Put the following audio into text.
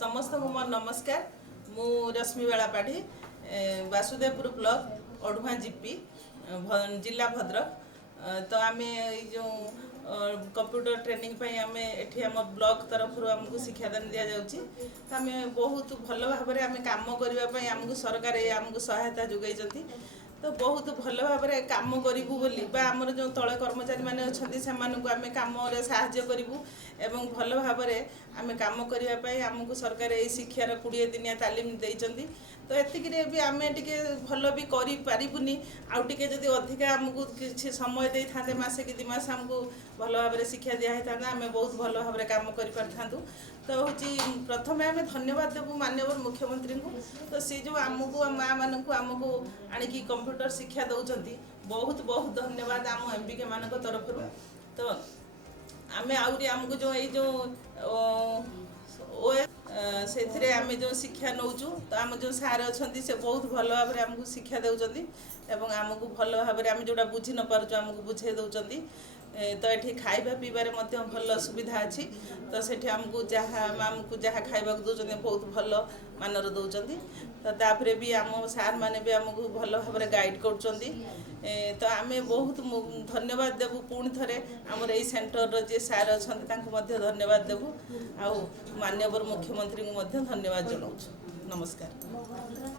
समस्त को मोर नमस्कार। मु रश्मि बेलापाढ़ी वासुदेवपुर ब्लॉक ओढ़ुआ जीपी जिला भद्रक। तो आम जो कंप्यूटर ट्रेनिंग पे आम एठी आम ब्लॉक तरफ आमको शिक्षादान दि जाऊँगी। तो आम बहुत भल भाव में काम करने आमको सरकार आमको सहायता जोगाई। तो बहुत भल भाव में कम करूँ बोली आमर जो तले कर्मचारी मैंने अच्छा आम कम साहाय्य करूँ एवं भल भाव में आम कम करने आमको सरकार यही शिक्षार 20 दिनिया तालीम देती। तो एतिकरे भी आम टे भल भी करूनी आउ टे जदि अधिका आमको किसी समय दे था मसे कि 2 मास आमको भल भाव में शिक्षा दिया था आम बहुत भल भाव में कम कर तो हूँ प्रथम आम धन्यवाद देवु माननीय मुख्यमंत्री को। तो सी जो आमको माँ मान आमको आणिकी कंप्यूटर शिक्षा दौरान बहुत बहुत धन्यवाद आम एमबीके मान तरफ। तो आम आहरी आमको जो से आम जो शिक्षा नौचु तो आम जो सार अच्छा से बहुत भल भाव में आमको शिक्षा दौरान एवं आमको भल भाव में आम जोड़ा बुझी न पार्चु आमको बुझे दौरान। तो ये खाइबा पीबार भल सुविधा अच्छी। तो से आमको जहाँ खाइबा दौरान बहुत भल मानर दौरान। तो तापर भी आम सार मैंने भी आमको भल भाव में गाइड कर। तो आम बहुत धन्यवाद देवु पुणी थे आमर यही सेंटर जे सार अच्छा धन्यवाद देवु। आ माननीय मुख्यमंत्री को धन्यवाद जनाऊँ। नमस्कार।